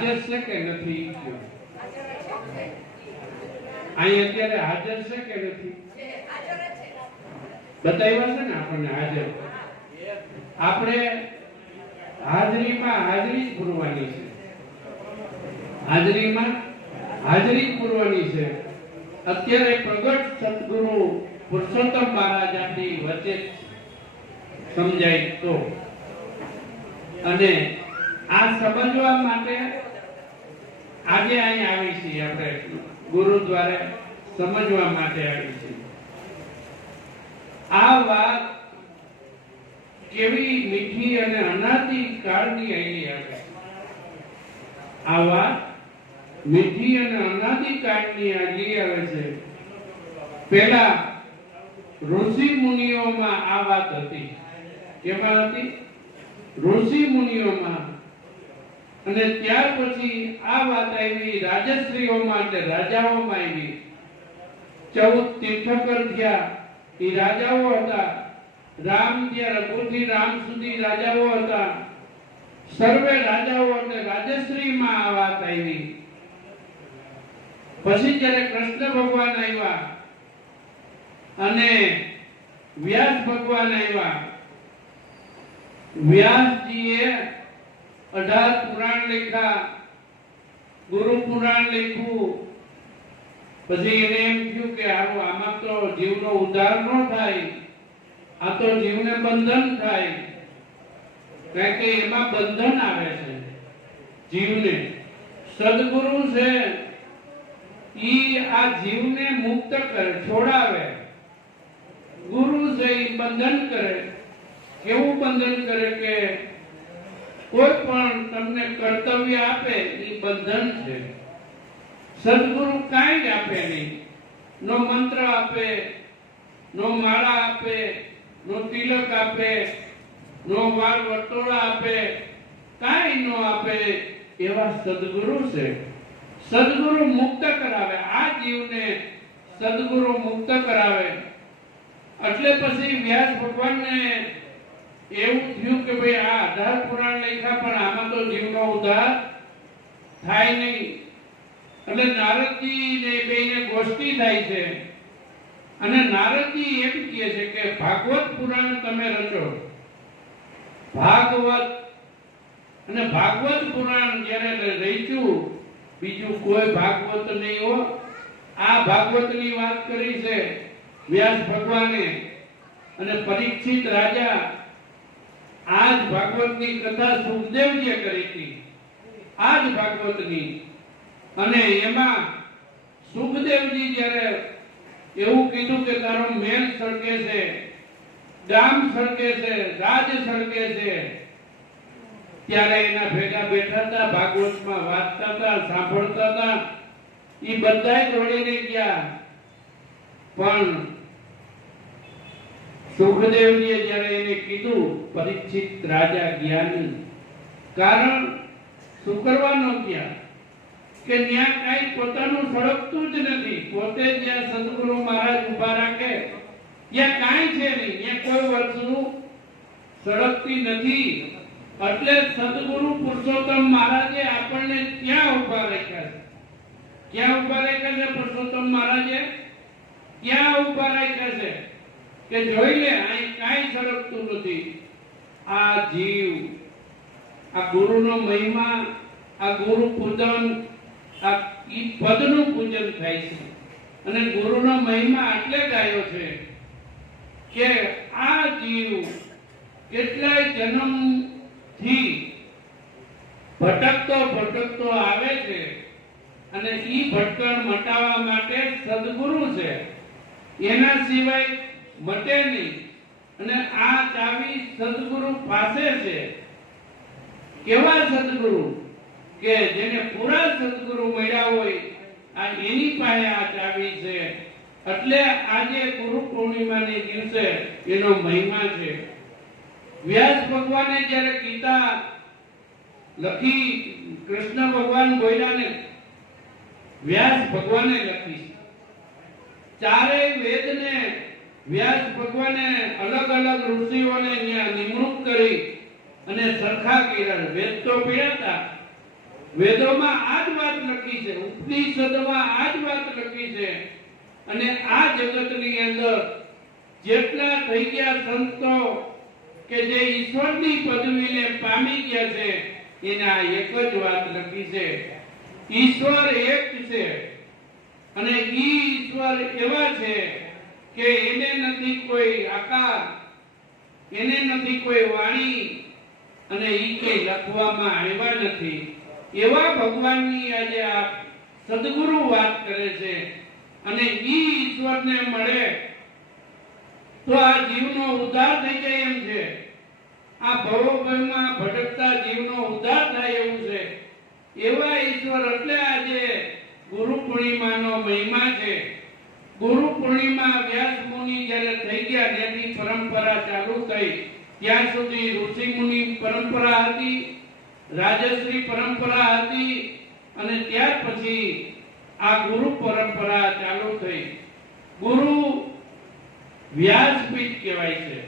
હાજર છે કે નથી? અહીં અત્યારે હાજર છે કે નથી? બતાવ્યા છે ને આપણને હાજર. આપણે હાજરીમાં હાજરી પૂરવાની છે. હાજરીમાં હાજરી પૂરવાની છે. અત્યારે પ્રગટ સદગુરુ પુરુષોત્તમ મહારાજ આપણી વચ્ચે સમજાય તો, અને આ સમજવા માટે આજે અહીં આવી છીએ. આપણે ગુરુ દ્વારા સમજવા માટે આવી છીએ. આ વાત કેવી મીઠી અને અનાદિ કાળની આવી આવે. આ વાત મીઠી અને અનાદિ કાળની આવી આવે છે. પહેલા ઋષિ મુનિઓમાં આ વાત હતી. કેમાં હતી? ઋષિ મુનિઓમાં. અને ત્યાર પછી આ વાત આવી રાજશ્રીઓમાં, એટલે રાજાઓમાં આવી. 14 તીર્થંકર થયા, એ રાજાઓ હતા. રામ થયા, રઘુથી રામ સુધી રાજાઓ હતા. સર્વે રાજાઓ એટલે રાજશ્રીમાં આ વાત આવી. પછી જ્યારે કૃષ્ણ ભગવાન આવ્યા અને વ્યાસ ભગવાન આવ્યા, વ્યાસજીએ 18 પુરાણ લખ્યા, ગુરુ પુરાણ લખ્યું. પછી એને એમ થયું કે આમાં તો જીવનો ઉદ્ધાર ન થાય, આ તો જીવને બંધન થાય. કારણ કે એમાં બંધન આવે છે જીવને. સદગુરુ છે ઈ આ જીવને મુક્ત કરે, છોડાવે. ગુરુ છે ઈ બંધન કરે. કેવું બંધન કરે કે કોઈ પણ તમને કર્તવ્ય આપે એ બંધન છે. સદગુરુ કાંઈ આપે નહીં. નો મંત્ર આપે, નો માળા આપે, નો તિલક આપે, નો વાળ વટોળા આપે, કાંઈ નો આપે. એવા સદગુરુ છે. સદગુરુ મુક્ત કરાવે. આ જીવને સદગુરુ મુક્ત કરાવે. એટલે પછી વ્યાસ ભગવાનને એવું થયું કે ભાઈ આ 18 પુરાણ લખ્યા પણ આમાં તો જીવનો ઉદ્ધાર થાય નહીં. એટલે નારદજી ને બેને ગોષ્ઠી થાય છે. અને નારદજી એમ કહે છે કે ભાગવત પુરાણ તમે રચો. ભાગવત અને ભાગવત પુરાણ જ્યારે રચ્યું, બીજું કોઈ ભાગવત નહીં હો. આ ભાગવતની વાત કરી છે વ્યાસ ભગવાને. અને પરીક્ષિત રાજા આજ ભાગવતની કથા સુખદેવજીએ કરી હતી. આજ ભાગવતની. અને એમાં સુખદેવજી જ્યારે એવું કીધું કે તારો મહેલ સળગે છે, ગામ સળગે છે, રાજ સળગે છે, ત્યારે એના ભેગા બેઠા હતા, ભાગવતમાં વાંચતા હતા, સાંભળતા હતા. એ બધાય દોડીને ગયા. પણ સુખદેવજીએ જ્યારે એને કીધું, પરીક્ષિત રાજા જ્ઞાની, કારણ શું કરવાનો ગયા કે ત્યાં કઈ પોતાનું સળગતું જ નથી. પોતે જ્યાં સદગુરુ મહારાજ ઉભા રાખે ત્યાં કાંઈ છે નહીં, ત્યાં કોઈ વસ્તુ સળગતી નથી. એટલે સદગુરુ પુરુષોત્તમ મહારાજે આપણને ત્યાં ઉભા રાખ્યા છે. ક્યાં ઉભા રાખ્યા છે પુરુષોત્તમ મહારાજે? ક્યાં ઉભા રાખ્યા છે કે જોઈ લે, અહીં કાંઈ સળગતું નથી. આ જીવ, આ ગુરુનો મહિમા, આ ગુરુ પૂજન, આ ઈ પદનું પૂજન થાય છે. અને ગુરુનો મહિમા એટલે ગાયો છે કે આ જીવ કેટલાય જન્મથી ભટકતો આવે છે. અને ઈ ભટકણ મટાવવા માટે સદગુરુ છે, એના સિવાય મટે નહીં. અને આ ચાવી સદગુરુ પાસે છે. કેવા સદગુરુ? કે જેને પૂરા સદગુરુ મળ્યા હોય, આ એની પાસે આ ચાવી છે. એટલે આજે ગુરુ પૂર્ણિમાની દિવસે એનો મહિમા છે. વ્યાસ ભગવાને જ્યારે ગીતા લખી, કૃષ્ણ ભગવાન બોલ્યા ને વ્યાસ ભગવાને લખી. ચારેય વેદને વ્યાસ ભગવાને અલગ અલગ ઋષિઓને ત્યાં નિમણૂક કરી અને સરખા કર્યા. વેદ તો પીડાતા વેદોમાં આ જ વાત લખી છે, ઉપનિષદોમાં આ જ વાત લખી છે. અને આ જગતની અંદર જેટલા થઈ ગયા સંતો કે જે ઈશ્વરની પદવીને પામી ગયા છે, એને આ એક જ વાત લખી છે, ઈશ્વર એક છે. અને ઈ ઈશ્વર એવા છે કે એને નથી કોઈ આકાર, એને નથી કોઈ વાણી, અને ઈ કે લખવામાં આવ્યા નથી. એવા ભગવાનની આજે આ સદગુરુ વાત કરે છે. અને ઈ ઈશ્વરને મળે તો આ જીવનો ઉદ્ધાર થઈ જાય એમ છે. આ ભવભયમાં ભટકતા જીવનો ઉદ્ધાર થાય એવું છે. એવા ઈશ્વર એટલે આજે ગુરુ પૂર્ણિમાનો મહિમા છે. ગુરુ પૂર્ણિમા વ્યાસ મુનિ જ્યારે થઈ ગયા, ત્યાંથી પરંપરા ચાલુ થઈ. ત્યાં સુધી ઋષિ મુનિ પરંપરા હતી, રાજશ્રી પરંપરા હતી, અને ત્યાર પછી આ ગુરુ પરંપરા ચાલુ થઈ. ગુરુ વ્યાસપીઠ કહેવાય છે.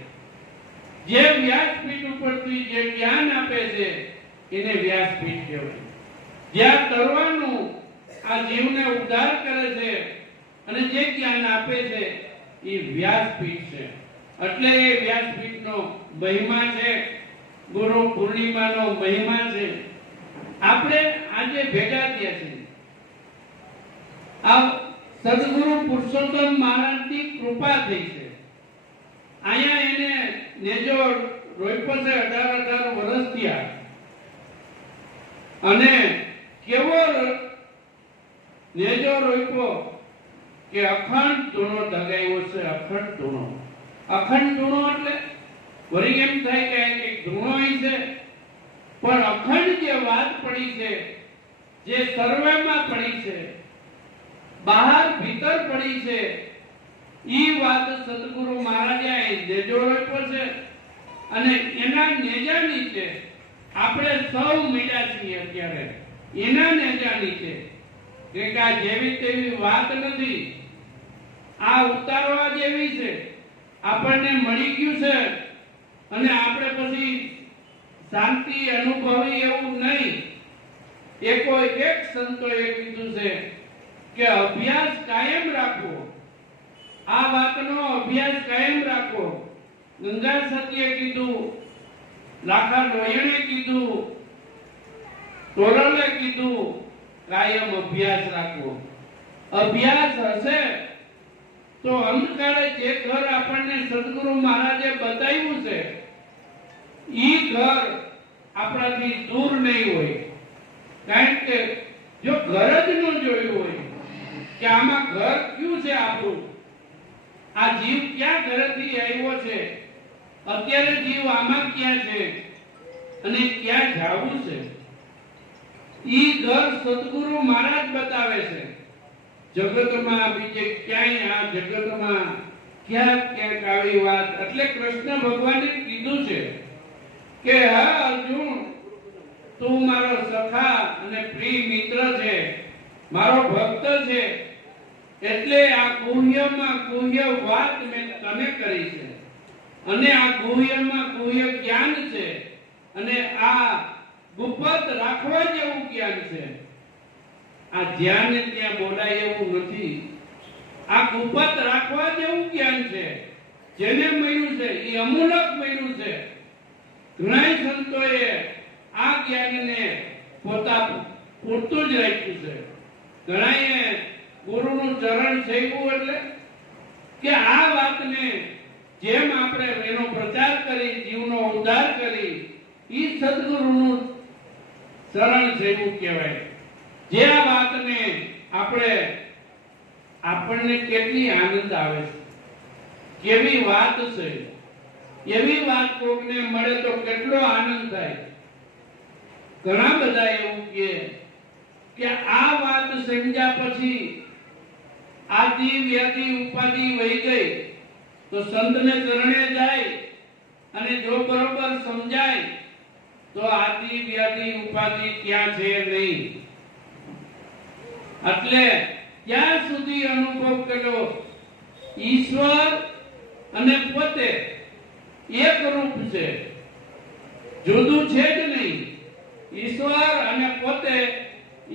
જે વ્યાસપીઠ ઉપરથી જે જ્ઞાન આપે છે એને વ્યાસપીઠ કહેવાય. જ્યાં તરવાનું આ જીવને ઉદ્ધાર કરે છે અને જે જ્ઞાન આપે છે એ વ્યાસપીઠ છે. એટલે એ વ્યાસપીઠનો મહિમા છે, ગુરુ પૂર્ણિમાનો મહિમા છે. આપણે આજે ભેગા થયા છીએ આ સદગુરુ પુરુષોત્તમ મહારાજની કૃપા થઈ છે. અહીંયા એને નેજો રોપ્યો છે 18 વર્ષ થયા. અને કેવો નેજો રોપ્યો કે અખંડ ધૂણો દગાવ્યો છે. અખંડ ધૂણો, અખંડ ધૂણો એટલે વળી એમ થાય કે એક ધૂણો છે, પણ અખંડ જે વાત પડી છે, જે સર્વેમાં પડી છે, બહાર ભીતર પડી છે, ઈ વાત સદગુરુ મહારાજે અહીં નેજો રોપ્યો છે. અને એના નેજા નીચે આપણે સૌ મળ્યા છીએ અત્યારે. એના નેજા નીચે કે આ જેવી તેવી વાત નથી, આ ઉતારવા જેવી છે. આપણને મળી ગયું છે અને આપણે પછી શાંતિ અનુભવી એવું નહીં. એક સંતોએ કીધું છે કે અભ્યાસ કાયમ રાખવો. આ વાતનો અભ્યાસ કાયમ રાખવો. ગંગા સતીએ કીધું, લાખા લોયણે કીધું, તોરલે કીધું, કાયમ અભ્યાસ રાખવો. અભ્યાસ હશે તો અંતકાળે જે ઘર આપણને સદગુરુ મહારાજે બતાવ્યું છે ઈ ઘર આપણાથી દૂર નહીં હોય. કારણ કે જો ઘર જ ન જોયું હોય કે આમાં ઘર ક્યું છે આપણું, આ જીવ ક્યાં ઘરેથી આવ્યો છે, અત્યારે જીવ આમાં ક્યાં છે અને ક્યાં જાવું છે, ઈ ઘર સદગુરુ મહારાજ બતાવે છે. જગતમાં બીજે ક્યાંય આ જગતમાં ક્યાંક આવી વાત. એટલે કૃષ્ણ ભગવાને કીધું છે કે હા અર્જુન, તું મારો સખા અને પ્રિય મિત્ર છે, મારો ભક્ત છે. એટલે આ ગુહ્યમાં ગુહ્ય વાત મેં તને કરી છે. અને આ ગુહ્યમાં ગુહ્ય જ્ઞાન છે. અને આ ગુપ્ત રાખવા જેવું જ્ઞાન છે. આ ધ્યાન ત્યાં બોલાય એવું નથી. આ ગુપ્ત રાખવા જેવું જ્ઞાન છે. જેને મળ્યું છે એ અમૂલક મળ્યું છે. ઘણા સંતોએ આ જ્ઞાનને પોતા પૂરતું જ રાખ્યું છે. ઘણાએ ગુરુનું ચરણ સેવ્યું એટલે કે આ વાતને જેમ આપણે એનો પ્રચાર કરી, જીવનો ઉદ્ધાર કરી, ઈ સદગુરુનું ચરણ સેવ્યું કહેવાય. જે આ વાતને આપણને કેટલી આનંદ આવે છે, કેવી વાત છે. એવી વાત કોકને મળે તો કેટલો આનંદ થાય. ઘણા બધા એવું કે આ વાત સમજ્યા પછી આદિ વ્યાધિ ઉપાધિ વહી ગઈ તો સંતને ચરણે જાય અને જો બરોબર સમજાય તો આદિ વ્યાધિ ઉપાધિ ત્યાં છે નહીં. એટલે ત્યાં સુધી અનુભવ કર્યો ઈશ્વર અને પોતે એક રૂપ છે, જુદું છે જ નહીં. ઈશ્વર અને પોતે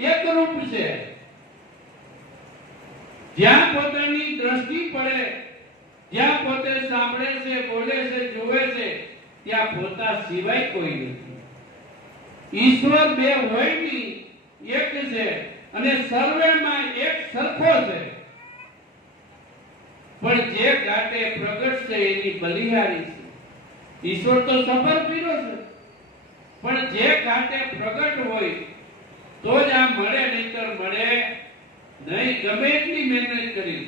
એક રૂપ છે. જ્યાં પોતાની દ્રષ્ટિ પડે, જ્યાં પોતે સાંભળે છે, બોલે છે, જોવે છે, ત્યાં પોતા સિવાય કોઈ નથી. ઈશ્વર બે હોય નહીં, એક છે અને સર્વેમાં એક સરખો છે. પણ જે ઘાટે પ્રગટ છે એની બલિહારી છે. ઈશ્વર તો સફર પીરો છે, પણ જે ઘાટે પ્રગટ હોય તો જ આ મળે, નહીતર મળે નહીં. ગમે એટલી મહેનત કરી.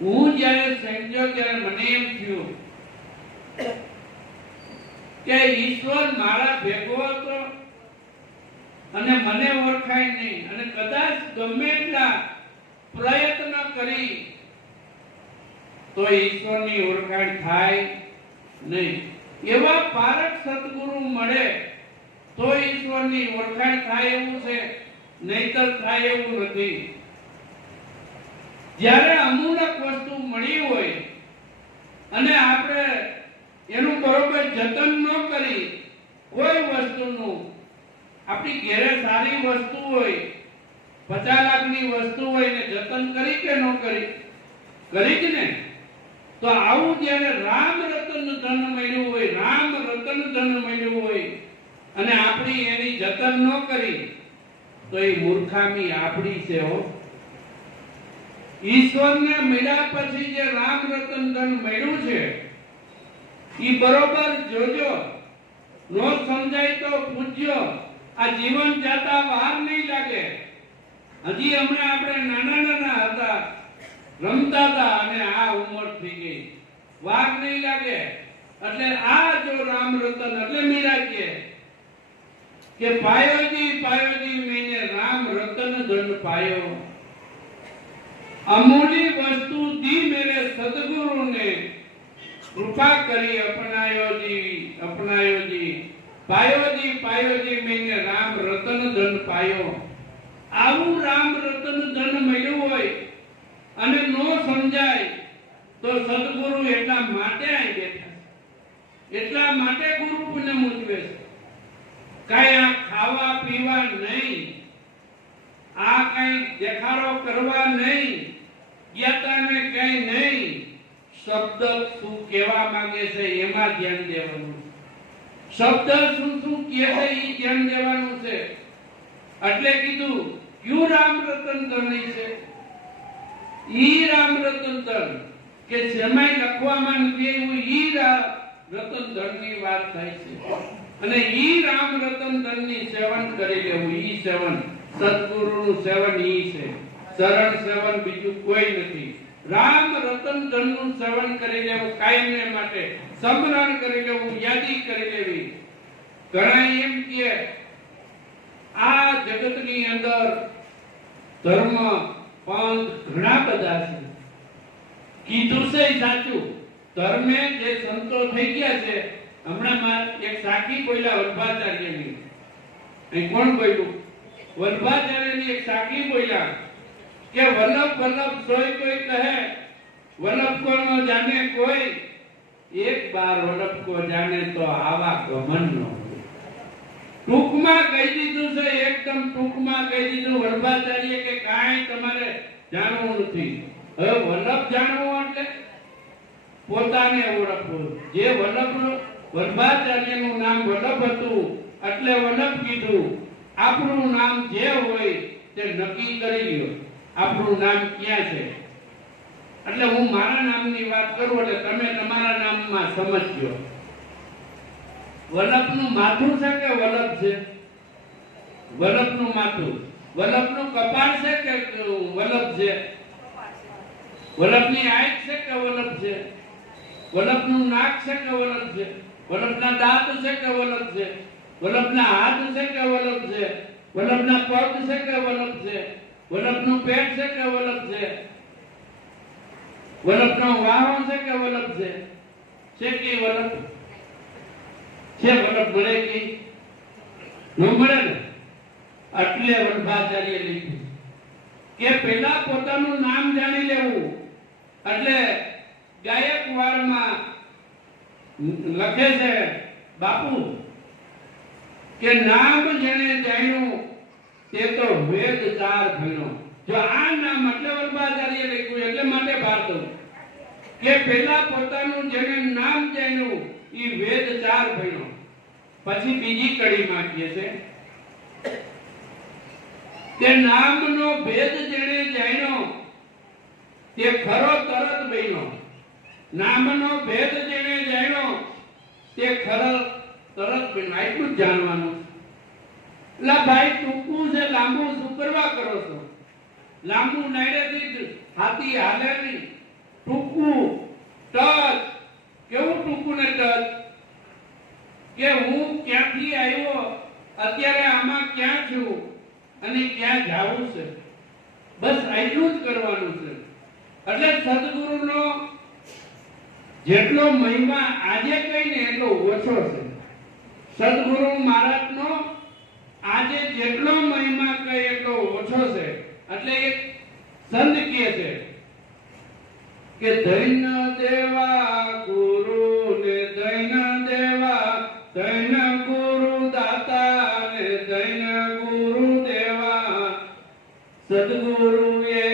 હું જ્યારે સમજ્યો ત્યારે મને એમ થયું કે ઈશ્વર મારા ભેગો હતો અને મને ઓળખાય નહીં, અને કદાચ ગમે એટલા પ્રયત્ન કરી તો ઈશ્વરની ઓળખાણ થાય નહીં. એવા પારક સદગુરુ મળે તો ઈશ્વરની ઓળખાણ થાય એવું છે, નહીતર થાય એવું નથી. જ્યારે અમૂલક વસ્તુ મળી હોય અને આપણે એનું બરોબર જતન ન કરી, કોઈ વસ્તુનું, આપણી ઘેરે સારી વસ્તુ હોય, 50 લાખની વસ્તુ હોય ને જતન કરી કે ન કરી? કરી જ ને. તો આવું જ્યારે રામ રતન ધન મળ્યું હોય, રામ રતન ધન મળ્યું હોય અને આપણી એની જતન ન કરી તો એ મૂર્ખામી આપણી છે. હો, ઈશ્વરને મળ્યા પછી જે રામ રતન ધન મળ્યું છે ઈ બરોબર જોજો. નો સમજાય તો પૂછજો. આ જીવન જાતા વાર નહીં લાગે. હજી હમણાં આપણે નાના નાના હતા, રમતા હતા અને આ ઉંમર થઈ ગઈ, વાર નહીં લાગે. એટલે આ જો રામ રતન એટલે મીરા કે પાયોજી મેને રામ રતન ધન પાયો, અમૂલી વસ્તુ दी मेरे सदगुरु ने कृपा करी अपनायो जी पायो जी मैंने राम रतन धन पायो. આવું રામ રતન ધન મળ્યું હોય અને નો સમજાય તો સદગુરુ એટલા માટે અહીં બેઠા, એટલા માટે ગુરુ પૂનમ ઉજવે છે. કઈ આ ખાવા પીવા નહીં, આ કઈ દેખાડો કરવા નહીં, જ્ઞાતાને કઈ નહીં, શબ્દ શું કહેવા માંગે છે એમાં ધ્યાન દેવાનું. શબ્દ શું શું કહે છે એ ધ્યાન દેવાનું છે. એટલે કીધું ક્યુ રામ રતન ધન છે? ઈ રામ રતન ધન કે જેમાં લખવામાં નથી એવું ઈ રતન ધન ની વાત થાય છે. અને ઈ રામ રતન ધન ની સેવન કરી લેવું. ઈ સેવન સદગુરુ નું સેવન ઈ છે. શરણ સેવન બીજું કોઈ નથી. રામ રતન ધન નું સેવન કરી લેવું, કાયમને માટે સ્મરણ કરી લેવું, યાદી કરી લેવી. ઘણા એમ કે આ જગતની અંદર ધર્મ પંથ ઘણા બધા છે. કીધું છે સાચું. ધર્મે જે સંતો થઈ ગયા છે, હમણાં એક સાખી બોલ્યા વલ્ભાચાર્યની. અહીં કોણ બોલ્યું? વલ્ભાચાર્યની એક સાખી બોલ્યા કે વલ્લભ વલ્લભ સોય કોઈ કહે, વલ્લભ કો ન જાને કોઈ, એક બાર વલ્લભ કો જાને તો આવા ગમન ન હોય. ટૂંકમાં કહી દીધું છે, એકદમ ટૂંકમાં કહી દીધું વલ્ભાચાર્ય કે કાંઈ તમારે જાણવું નથી. હવે વલ્લભ જાણવું એટલે પોતાને ઓળખવું. જે વલ્ભાચાર્યનું નામ વલ્લભ હતું એટલે વલ્લભ કીધું. આપણું નામ જે હોય તે નક્કી કરી લ્યો, આપણું નામ ક્યાં છે. એટલે હું મારા નામની વાત કરું એટલે તમે તમારા નામમાં સમજજો. વલ્લભનું માથું છે કે વલ્લભ છે? વલ્લભનું માથું. વલ્લભનું કપાળ છે કે વલ્લભ છે? વલ્લભની આંખ છે કે વલ્લભ છે? વલ્લભનું નાક છે કે વલ્લભ છે? વલ્લભના દાંત છે કે વલ્લભ છે? વલ્લભના હાથ છે કે વલ્લભ છે? વલ્લભના પગ છે કે વલ્લભ છે? વલ્લભનું પેટ છે કે વલ્લભ છે? વલ્લભનો વાહો છે કે વલ્લભ છે? છે કે વલ્લભ છે? વલ્લભ મળે કે ન મળે ને? એટલે વલ્ભાચાર્ય લખ્યું કે પહેલા પોતાનું નામ જાણી લેવું. એટલે ગાયકવાડમાં લખે છે બાપુ કે નામ જેણે જાણ્યું તે તો વેદ ચાર ભણ્યો. જો આ નામ એટલે વલ્લભાચાર્ય લખ્યું એટલે માટે ભારતો કે પહેલા પોતાનું જેણે નામ જાણ્યું ઈ વેદ ચાર ભણ્યો. પછી બીજી કડીમાં કહે છે કે નામનો ભેદ જેણે જાણ્યો તે ખરો તરત બન્યો. નામનો ભેદ જેણે જાણ્યો તે ખરો તરત બન્યો. આટલું જ જાણવાનું. લા ભાઈ ટૂંકું છે લાંબુ શું કરવા કરો છો? લાંબુ નાયડેથી હાથી હાલે નહીં. ટૂંકું ટચ કેવું ટૂંકું ને ટચ કે હું ક્યાંથી આવ્યો, અત્યારે આમાં ક્યાં છું અને ક્યાં જાવું છે, બસ આટલું જ કરવાનું છે. એટલે સદગુરુનો જેટલો મહિમા આજે કહીને એટલો ઓછો છે. સદગુરુ મહારાજનો આજે જેટલો મહિમા કહે એટલો ઓછો છે. એટલે એક સંત કહે છે કે ધન્ય દેવા ગુરુ ને ધન્ય દેવા ધન્ય ગુરુ દાતા ને ધન્ય ગુરુ દેવા. સદગુરુએ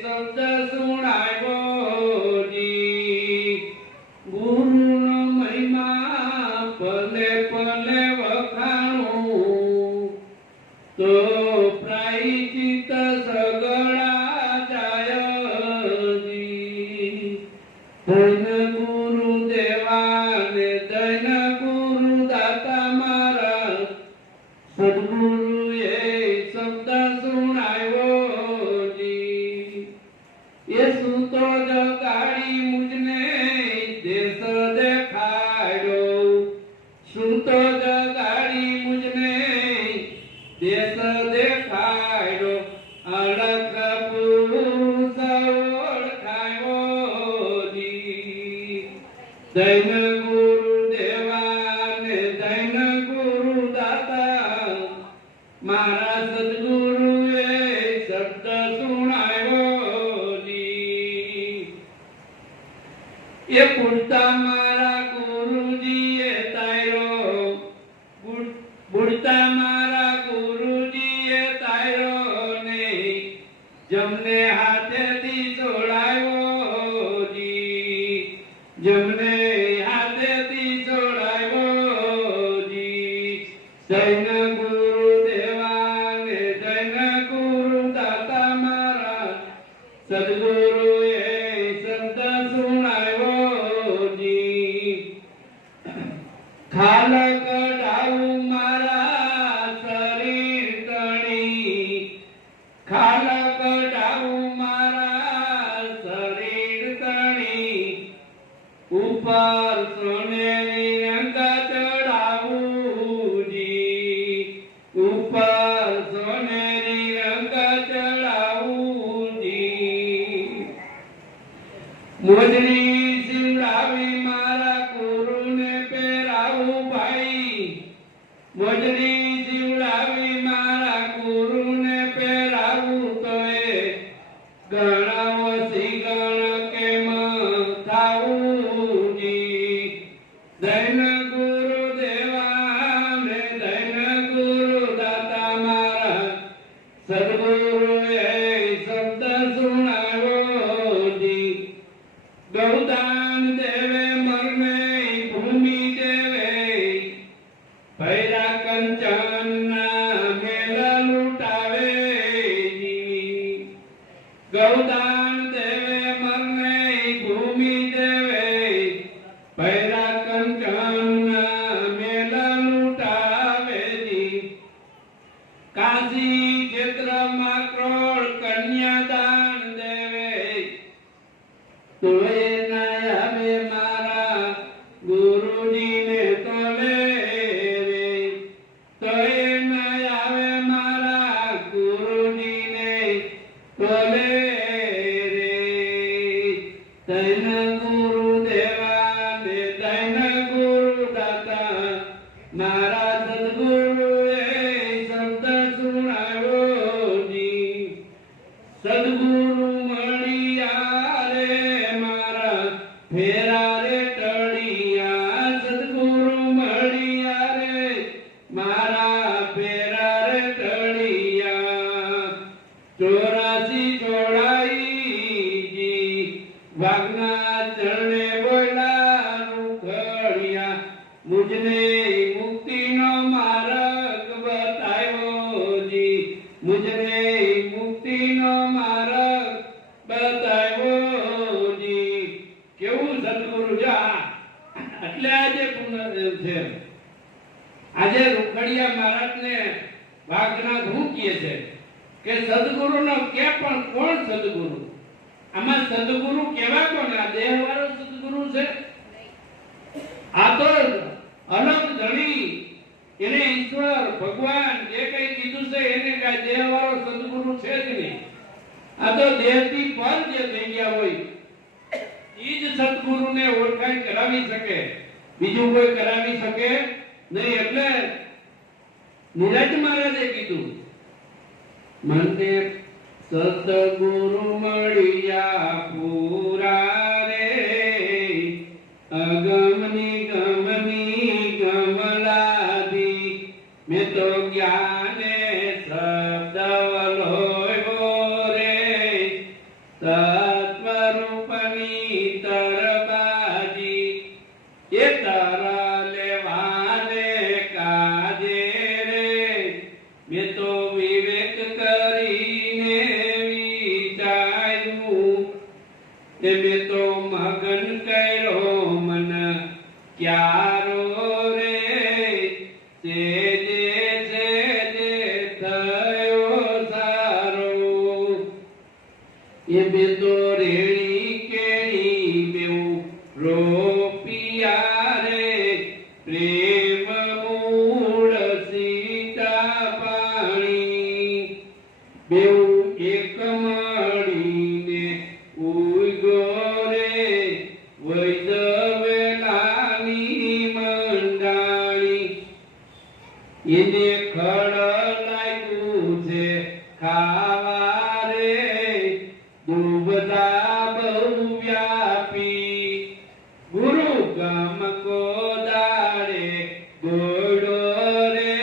શબ્દ સુણાવ્યો જી. ગુરુનો મહિમા પલે પલે વખાણું તો પ્રાયશ્ચિત સગળા જાય જી. ધન્ય ગુરુ દેવા ને ધન્ય ગુરુ દાતા મારા. સદગુરુએ શબ્દ સુણાવ્યો જી. એ સૂતો જગાડી મુજને દેશ દેખાડ્યો. સૂતો જગાડી મુજને દેશ દેખાડ્યો. અડક પુરુષ ઓળખાયો જી. ધન્ય ગુરુ દેવા ને ધન્ય ગુરુ દાતા મારા. સદગુરુએ શબ્દ સુણાવ્યો જી. એ પૂછતા મારા ગુરુજીએ તાર્યો. પૂછતા મારા ગુરુજીએ તાર્યો ને જમને હાથેથી જોડાયો જી. જમને હાથેથી જોડાયો જી. ધન્ય ગુરુ દેવા ને ધન્ય ગુરુ દાતા મારા. સદગુરુએ શબ્દ સુણાવ્યો જી. ખાલ કઢાવું મારા શરીર તણી. ખાલ કઢાવું મારા શરીર તણી. ઉપર સોનેરી રંગ ચડાવું જી. ઉપર સોનેરી રંગ ચડાવું જી. મોજડી સીવડાવી મારા ગુરુને પહેરાવું ભાઈ. મોજડી સીવડાવી મારા ગુરુને પહેરાવું તો એ ગણાવો સી ગણ કેમ થાવું જી. ધન્ય ગુરુ દેવા ને ધન્ય ગુરુ દાતા મારા. સદગુરુએ શબ્દ સુણાવ્યો જી. ગૌદાન દેવે મરને ભૂમિ દેવે. ભૈરા કંચનના મેલા લૂટાવે જી. ગૌદાન દેવે મરને ભૂમિ દેવે. ભૈરા કંચનના મેલા લૂટાવે જી. કાશી ક્ષેત્રમાં ક્રોડ કન્યાદાન દેવે. તોય ના આવે મારા ગુરુજીને તોલે રે. તોય ના આવે મારા ગુરુજીને તોલે રે. ધન્ય ગુરુ દેવા ને ધન્ય ગુરુ દાતા મારા. સદગુરુએ શબ્દ સુણાવ્યો જી. સદગુરુ ચોરાસી ચોડાઈજી વાગના ચરણે બોલા રૂખડિયા મુજને મુક્તિનો માર્ગ બતાવ્યો જી મુજને મુક્તિનો માર્ગ બતાવ્યો જી કેવું સદગુરુ જા એટલે આજે પુનર્દેવ છે આજે રૂખડિયા મહારાજને વાગના શું કહે છે કે સદગુરુનો કે પણ કોણ સદગુરુ આમાં સદગુરુ કેવા કોણ આ દેહવાળો સદગુરુ છે આ તો અલગ ધણી એને ઈશ્વર ભગવાન જે કઈ કીધું છે એને કઈ દેહવાળો સદગુરુ છે જ નહીં આ તો દેહથી પર જે થઈ ગયા હોય ઈ જ સદગુરુને ઓળખાણ કરાવી શકે બીજું કોઈ કરાવી શકે નહીં એટલે નિરજ મહારાજે કીધું મને સતગુરુ મળ્યા પૂરા રે અગમની ગમની ગમલાદી મેં તો જ્ઞાને શબ્દ વલોયો રે તત્વરૂપની તરબાજી એ તર લેવાને કાજે રે મેં તો વિવેક કરીને વિચાર્યું તે મેં તો મગન કર્યો મન ક્યારો રે તે જે થયો સારો એ મેં તો રેણી કેણી બેઉ રોપિયા રે પ્રેમ મૂળ સીતા પાણી બેઉ એક મળીને ઉગો રે વૈદવેલાની મંડાણી એને ખડ લાગ્યું છે ખાવા રે દુબદા બહુ વ્યાપી ગુરુ ગમ કો દાડે ગોડો રે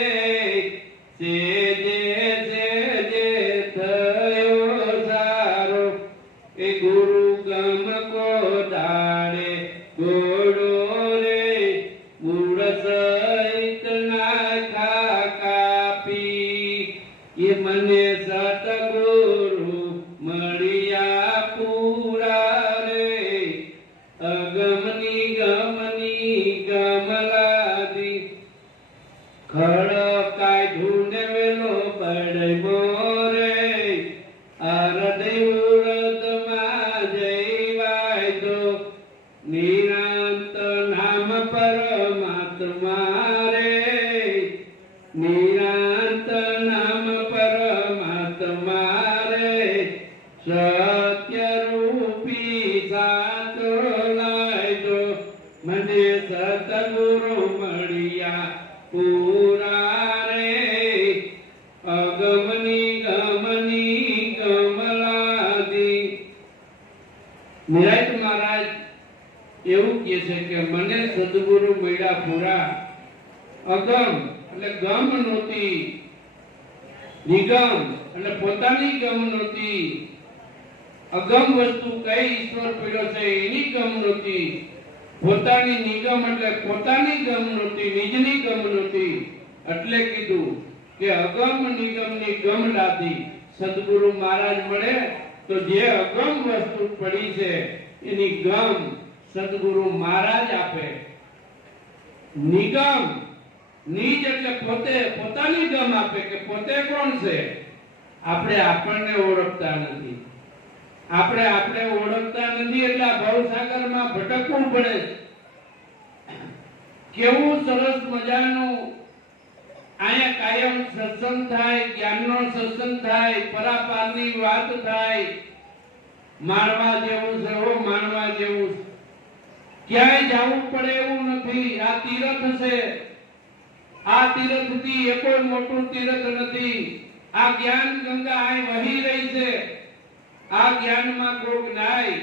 સેજે થયો સારો એ ગુરુ ગમ કો દાડે ગોડો રે મૂળ સહિત નાખા કાપી એ મને સતગુરુ મળ્યા પૂરા રે અગમની ગમની ગમલાદી ખડ કાઢું ને વેલો પડ્યો રે હૃદયમાં જઈવાય તો નિરાંત નામ પરમાત્મા રે નિરાંત નામ પરમાત્મા રે સત્ય રૂપી સાચો લાયજો મને સતગુરુ મળ્યા પૂરા રે અગમની ગમની ગમલાદી નિરાંત મહારાજ એવું કહે છે કે મને સદગુરુ મળ્યા પૂરા અગમ એટલે ગમ નહોતી નિગમ એટલે પોતાની ગમ નહોતી અગમ વસ્તુ કઈ ઈશ્વર પીડ્યો છે એની ગમ નહોતી પોતાની નિગમ એટલે પોતાની ગમ નહોતી નિજની ગમ નહોતી એટલે કીધું કે અગમ નિગમની ગમ લાદી સદગુરુ મહારાજ મળે તો જે અગમ વસ્તુ પડી છે એની ગમ સદગુરુ મહારાજ આપે નિગમ નિજ એટલે પોતે પોતાની ગમ આપે કે પોતે કોણ છે આપણે આપણને ઓળખતા નથી આપણે ઓળખતા નથી એટલે ભવસાગરમાં ભટકવું પડે કેવું સરસ મજાનું અહીંયા કાયમ સત્સંગ થાય જ્ઞાનનો સત્સંગ થાય પરાપારની વાત થાય માણવા જેવું છે હો માણવા જેવું ક્યાંય જવું પડે એવું નથી આ તીર્થ છે આ તીર્થથી એ કોઈ મોટું તીર્થ નથી આ જ્ઞાન ગંગા અહીં વહી રહી છે આ જ્ઞાનમાં કોક નાય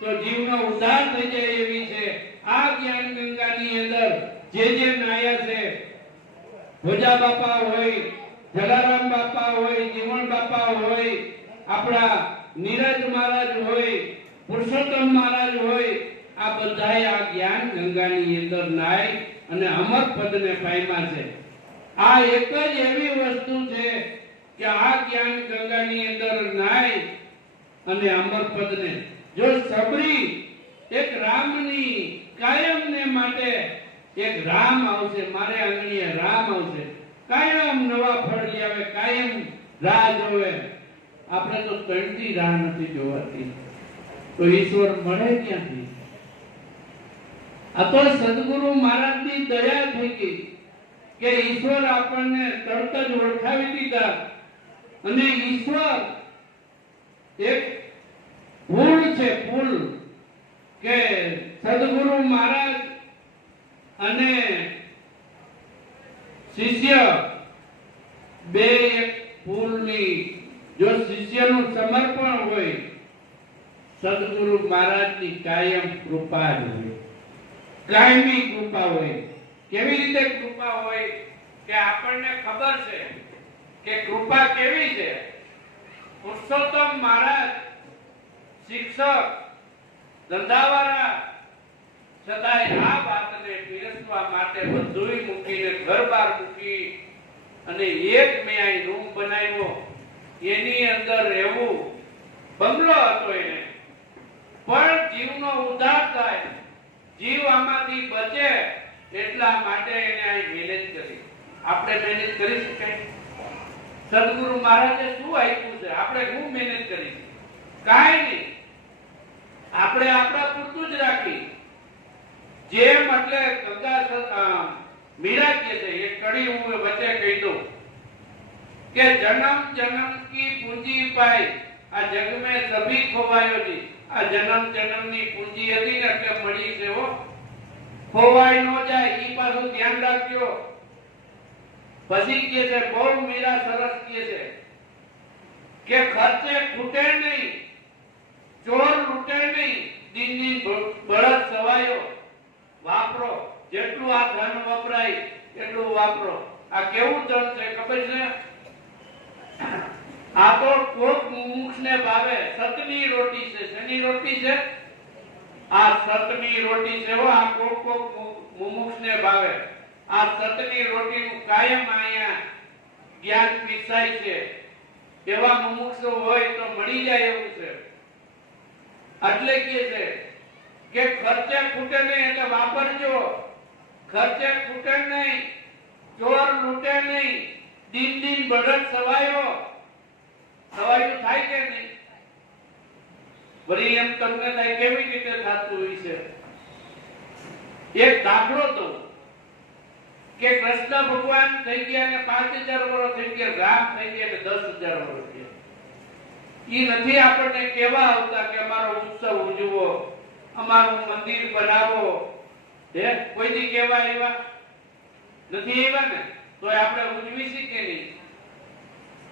તો જીવનો ઉદ્ધાર થઈ જાય એવી છે આ જ્ઞાન ગંગાની અંદર જે નાયા છે ભોજા બાપા હોય જલારામ બાપા હોય જીવણ બાપા હોય આપણા નીરજ મહારાજ હોય, પુરુષોત્તમ મહારાજ હોય, આ બધાએ આ જ્ઞાન ગંગાની અંદર નાય અને અમર પદને પામ્યા છે. આ એક જ એવી વસ્તુ છે કે આ જ્ઞાન ગંગાની અંદર નાય અને અમર પદને જો સબરી એક રામની કાયમને માટે એક રામ આવશે, મારે આંગણીએ રામ આવશે, કાયમ નવા ફળ લઈ આવે, કાયમ રાહ જોવે. આપણે તો તણતી રાહ નથી જોવાતી, તો ઈશ્વર મળે ક્યાંથી? આ તો સદગુરુ મહારાજની દયા થઈ ગઈ કે ઈશ્વર આપણને તરત જ ઓળખાવી દીધા. અને ઈશ્વર એક પુલ છે, પુલ કે સદગુરુ મહારાજ અને શિષ્ય બે એક પુલની, જો શિષ્યનું સમર્પણ હોય, સદગુરુ મહારાજની કાયમ કૃપા જ હોય, કાયમી કૃપા હોય. કેવી રીતે કૃપા હોય કે આપણને ખબર છે કે કૃપા કેવી છે. પુરુષોત્તમ મહારાજ શિક્ષક ધંધાવાળા, છતાંય આ વાતને પીરસવા માટે બધુંય મૂકીને ઘર બહાર મૂકી અને એક મેં અહીં રૂમ બનાવ્યો, એની અંદર રહેવું. બંગલો હતો એને, પણ જીવનો ઉદ્ધાર થાય, જીવ આમાંથી બચે એટલા માટે એને અહીં મહેનત કરી. આપણે મહેનત કરી શકાય? સદગુરુ મહારાજે શું આપ્યું છે? આપણે શું મહેનત કરી? કાંઈ નહીં. આપણે આપણા પૂરતું જ રાખી. જેમ એટલે ગંગા મીરા કહે છે, એક કડી હું વચ્ચે કહી દઉં કે જન્મ જન્મ કી પૂંજી પાઈ, આ જગ में सभी खोवायो जी. આ જન્મ જન્મની પૂંજી હતી ને એટલે મળી છે હો, ખોવાઈ ન જાય. ઈ પાછું ધ્યાન રાખજો. પછી કહે છે, બહુ મીરા સરસ કહે છે કે ખર્ચે ખૂટે નહીં, ચોર લૂટે નહીં, દિન દિન બળદ સવાયો. વાપરો જેટલું આ ધન વપરાય એટલું વાપરો. આ કેવું ધન છે ખબર છે? આ તો કોક મુમુક્ષને ભાવે. સતની રોટી છે. શેની રોટી છે? આ સતની રોટી છે હો. આ કોક કોક મુમુક્ષને ભાવે. આ સતની રોટીનું કાયમ અહીંયા જ્ઞાન પીસાય છે. એવા મુમુક્ષ હોય તો મળી જાય એવું છે. એટલે કહે છે કે ખર્ચે ખૂટે નહીં એટલે વાપરજો. ખર્ચે ખૂટે નહીં, ચોર લૂટે નહીં, દિન દિન બળદ સવાયો. સવાયું થાય કે નહીં? વળી એમ તમને થાય કેવી રીતે થતું હોય છે? એક દાખલો તો કે કૃષ્ણ ભગવાન થઈ ગયા ને 5000 વર્ષ થઈ ગયા, રામ થઈ ગયા ને 10000 વર્ષ થયા. ઈ નથી આપણને કેવા આવતા કે અમારો ઉત્સવ ઉજવો, અમારું મંદિર બનાવો. કોઈ દી કેવા એવા નથી એવા ને, તો આપણે ઉજવી શકીએ નહીં.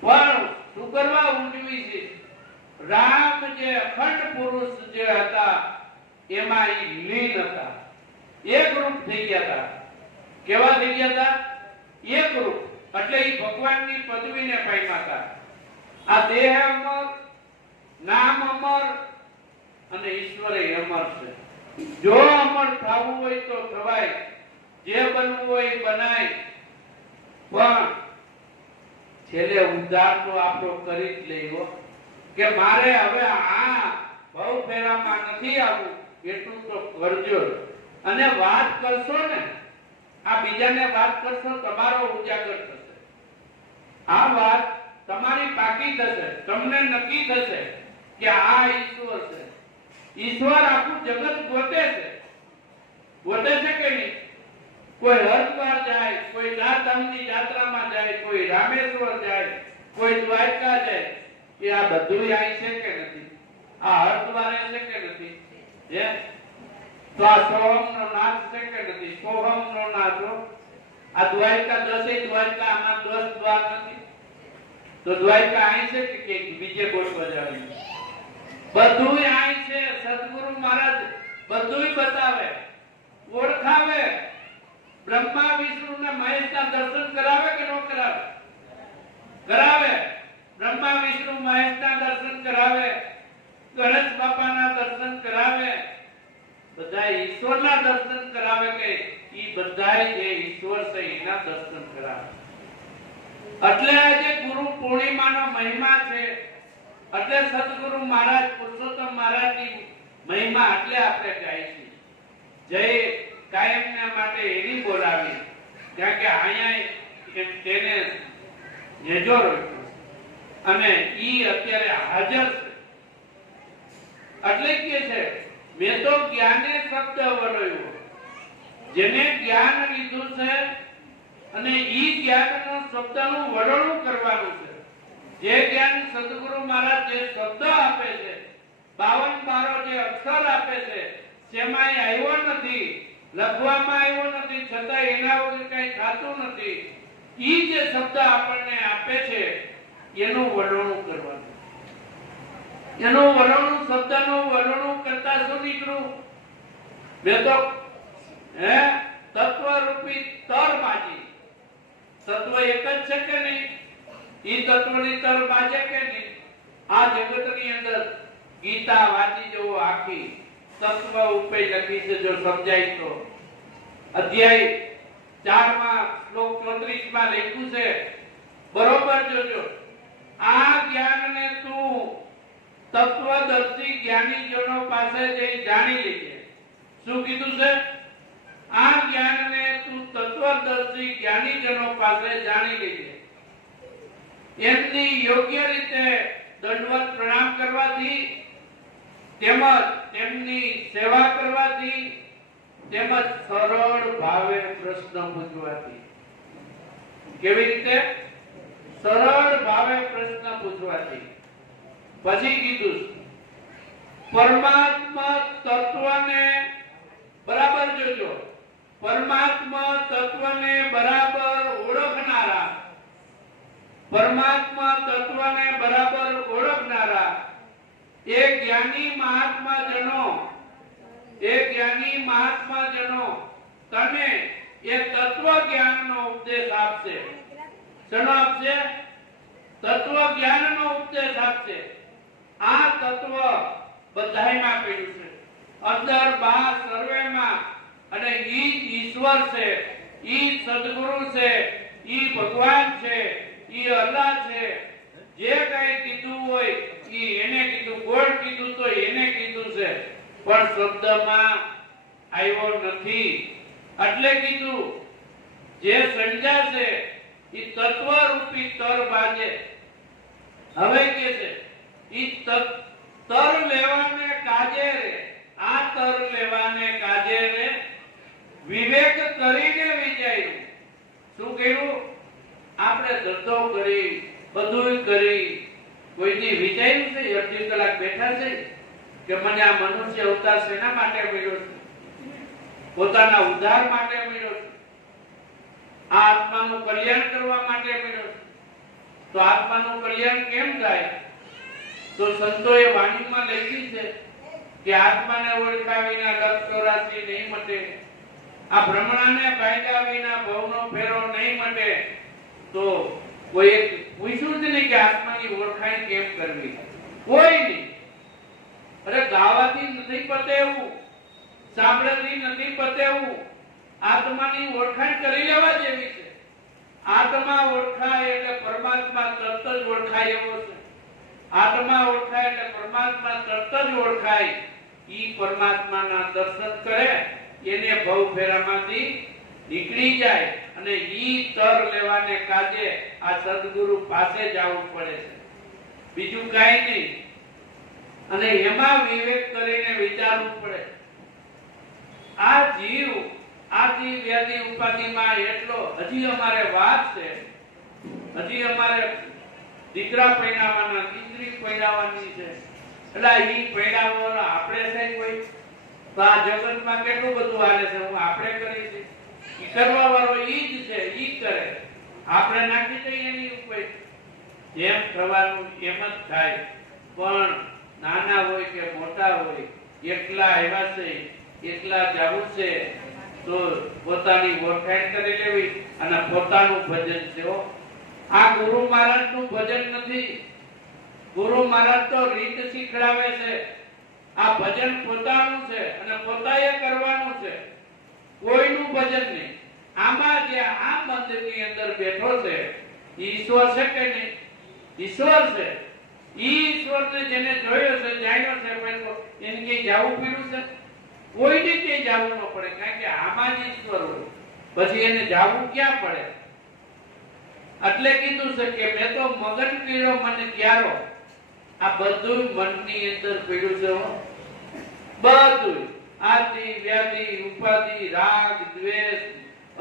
પણ શું કરવા ઉજવી છે? રામ જે અખંડ પુરુષ જે હતા એમાં ઈ લીન હતા, એક રૂપ થઈ ગયા હતા. કેવા થઈ ગયા હતા? એક રૂપ. એટલે ઈ ભગવાનની પદવીને પામ્યા હતા. આ દેહ અમર, નામ અમર અને ઈશ્વરે અમર છે. જો અમર થવું હોય તો થવાય, જે બનવું હોય બનાય, પણ છેલ્લે ઉદ્ધાર તો આપણો કરી જ લેવો કે મારે હવે આ ભવ ફેરામાં નથી આવવું, એટલું તો કરજો. અને વાત કરશો ને, આ બીજાને વાત કરશો, તમારો ઉજાગર થશે. આ વાત તમારી પાકી થશે, તમને નક્કી થશે કે આ ઈશ્વર છે. ઈશ્વર આખું જગત ગોતે છે. ગોતે છે કે નહીં? કોઈ હરિદ્વાર જાય, કોઈ ચારધામની યાત્રામાં જાય, કોઈ રામેશ્વર જાય, કોઈ દ્વારકા જાય. એ આ બધું અહીં છે કે નથી? આ હરિદ્વારે છે કે નથી? તો આ સોહમનો નાથ છે કે નથી? સોહમનો નાથ. આ દ્વારકા 10 દ્વારકા, આમાં 10 દ્વાર નથી. તો દ્વારકા અહીં છે કે બીજે ગોઠવા જાવી? બધું અહીં છે. સદગુરુ મહારાજ બધું બતાવે, ઓળખાવે. બ્રહ્મા વિષ્ણુ ને મહેશ ના દર્શન કરાવે કે ન કરાવે? કરાવે. બ્રહ્મા વિષ્ણુ મહેશ ના દર્શન ગણેશ બાપાના દર્શન કરાવે, બધા ઈશ્વરના દર્શન કરાવે કે ઈ બધાય જે ઈશ્વર છે એના દર્શન કરાવે. એટલે આજે ગુરુ પૂર્ણિમાનો મહિમા છે. એટલે સદગુરુ મહારાજ પુરુષોત્તમ મહારાજની મહિમા એટલે આપણે ગાય છે. જય કાયમના માટે એની બોલાવી, કારણ કે અહીંયા તેને નેજો રાખ્યો અને ઈ અત્યારે હાજર છે. એટલે કે છે મેં તો જ્ઞાને શબ્દ વરોયો, જેને જ્ઞાન લીધું છે અને ઈ જ્ઞાનનો શબ્દનું વરણું કરવાનું છે. જે જ્ઞાન સદગુરુ મહારાજ જે શબ્દ આપે છે, 52 જે અક્ષર આપે છે, તેમાં આવ્યો નથી, લખવામાં આવ્યો નથી, છતાં એના વગર કઈ થતું નથી. ઈ જે શબ્દ આપણને આપે છે એનું વર્ણન કરવાનું. એનું વર્ણન, શબ્દનું વર્ણન કરતા શું નીકળ્યું? મેં તો તત્વ રૂપી તર બાજી. તત્વ એક જ છે કે નહીં? ઈ તત્વની તર બાજે કે નહીં? આ જગતની અંદર ગીતા વાંચી જવો આખી, તત્વ ઉપર લખી છે. જો સમજાય તો અધ્યાય 4 માં શ્લોક 34 માં લખ્યું છે, બરોબર જોજો. આ જ્ઞાનને તું તત્વદર્શી જ્ઞાનીજનો પાસે જઈ જાણી લેજે. શું કીધું છે? આ જ્ઞાનને તું તત્વદર્શી જ્ઞાનીજનો પાસે જાણી લેજે. એમની યોગ્ય રીતે દંડવત પ્રણામ કરવાથી, તેમજ તેમની સેવા કરવાથી, તેમજ સરળ ભાવે પ્રશ્ન પૂછવાથી. કેવી રીતે? સરળ ભાવે પ્રશ્ન પૂછવાથી. પછી કીધું પરમાત્મા તત્વને બરાબર જોજો. પરમાત્મા તત્વને બરાબર ઓળખનારા, પરમાત્મા તત્વને બરાબર ઓળખનારા એ જ્ઞાની મહાત્મા જનો તને એ તત્વ જ્ઞાનનો ઉપદેશ આપશે. શેનો આપશે? તત્વ જ્ઞાનનો ઉપદેશ આપશે. આ તત્વ બધાયમાં પડ્યું છે, અંદર બહાર સર્વેમાં. અને ઈ ઈશ્વર છે, ઈ સદગુરુ છે, ઈ ભગવાન છે, ઈ અલ્લાહ છે. જે કઈ કીધું હોય ઈ એને કીધું, ગોળ કીધું તો એને કીધું છે, પણ શબ્દમાં આવ્યો નથી. એટલે કીધું જે સંજ્ઞા છે ઈ તત્વ રૂપી તર બાજે. હવે કે છે ઈ તર લેવાને કાજે રે, આ તર લેવાને કાજે રે વિવેક કરીને વિચાર્યું. શું કર્યું? આપણે ધંધો કરી, બધું કરી, કોઈથી વિચાર્યું છે? 18 કલાક બેઠા છે કે મને આ મનુષ્ય અવતાર શેના માટે મળ્યો છે? પોતાના ઉદ્ધાર માટે મળ્યો છે, આ આત્માનું કલ્યાણ કરવા માટે મળ્યો છે. તો આત્માનું કલ્યાણ કેમ થાય? તો સંતોએ વાણીમાં લખી છે કે આત્માને ઓળખ્યા વિના લક્ષ 84 નહીં મટે, આ ભ્રમણાને ભાગ્યા વિના ભવનો ફેરો નહીં મટે. તો કોઈ એક પૂછ્યું જ નહીં કે આત્માની ઓળખાણ કેમ કરવી? કોઈ નહીં. અરે ગાવાથી નથી પતે એવું, સાંભળવાથી નથી પતે એવું. આત્માની ઓળખાણ કરી લેવા જેવી છે. આત્મા ઓળખાય એટલે પરમાત્મા તરત જ ઓળખાય એવો છે. આત્મા ઓળખાય એટલે પરમાત્મા તરત જ ઓળખાય. ઈ પરમાત્માના દર્શન કરે એને ભવ ફેરામાંથી નીકળી જાય. અને ઈ તર લેવાને કાજે આ સદગુરુ પાસે જવું પડે છે, બીજું કાઈ નહીં. અને એમાં વિવેક કરીને વિચારવું પડે. આ જીવ વ્યાધિ ઉપાધિમાં એટલો હજી અમારે વાત છે. હજી અમારે દીકરા પૈણાવાના, દીકરી પૈણાવાની છે. એટલે ઈ પૈણાવાનો આપણે છે કોઈ? તો આ જગતમાં કેટલું બધું હાલે છે, હું આપણે કરી છે. ઈ કરવા વાળો ઈ જ છે, ઈ કરે. આપણે નાખી દઈએ એની ઉપર. જેમ થવાનું એમ જ થાય. પણ નાના હોય કે મોટા હોય, એટલા આવ્યા છે, એટલા જાવું છે. તો પોતાની ઓળખાણ કરી લેવી અને પોતાનું ભજન છે. આ ગુરુ મહારાજ નું ભજન નથી. ગુરુ મહારાજ તો રીત શીખડાવે છે. આ ભજન પોતાનું છે અને પોતાએ કરવાનું છે, કોઈનું ભજન નહીં. આમાં જે આ મંદિરની અંદર બેઠો છે ઈશ્વર છે કે નહીં? ઈશ્વર છે. ઈશ્વરને જેને જોયો છે, જાણ્યો છે, એને કઈ જાવું પીડ્યું છે? કોઈને કઈ જાવું ન પડે, કારણ કે આમાં જ ઈશ્વર હોય, પછી એને જાવું ક્યાં પડે? એટલે કીધું છે કે મેં તો મગન કર્યો મને ક્યારો. આ બધું મનની અંદર પીડ્યું છે. બધું આદિ વ્યાધિ ઉપાધિ રાગ દ્વેષ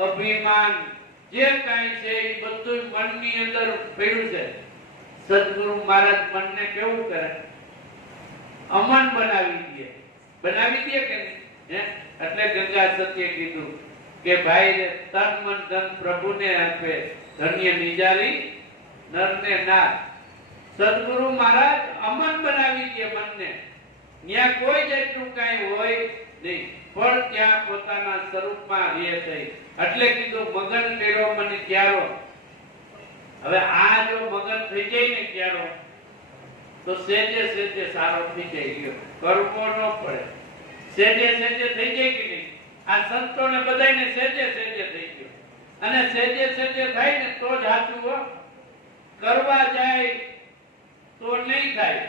અભિમાન જે કાંઈ છે એ બધું મનની અંદર પીડ્યું છે. સદગુરુ મહારાજ મનને કેવું કરે? અમન બનાવી દે. બનાવી દે કે નહીં? એટલે ગંગા સત્ય કીધું કે ભાઈ તન મન ધન પ્રભુને આપે, ધન્ય નિજારી નરને નાથ. સદગુરુ મહારાજ અમન બનાવી દે મનને. ત્યાં કોઈ જાતનું કાંઈ હોય નહીં, પણ ત્યાં પોતાના સ્વરૂપમાં રહે છે. એટલે કીધું મગન કર્યો મને ક્યારો. હવે આ જો મગન થઈ જાય ને ક્યારો, તો સેજે સેજે સારો થઈ જાય ગયો, કરવો ન પડે. સેજે સેજે થઈ જાય કે નહીં? આ સંતોને બધાને સેજે સેજે થઈ ગયો. અને સેજે સેજે થાય ને તો જ સાચું હો. કરવા જાય તો નહીં થાય.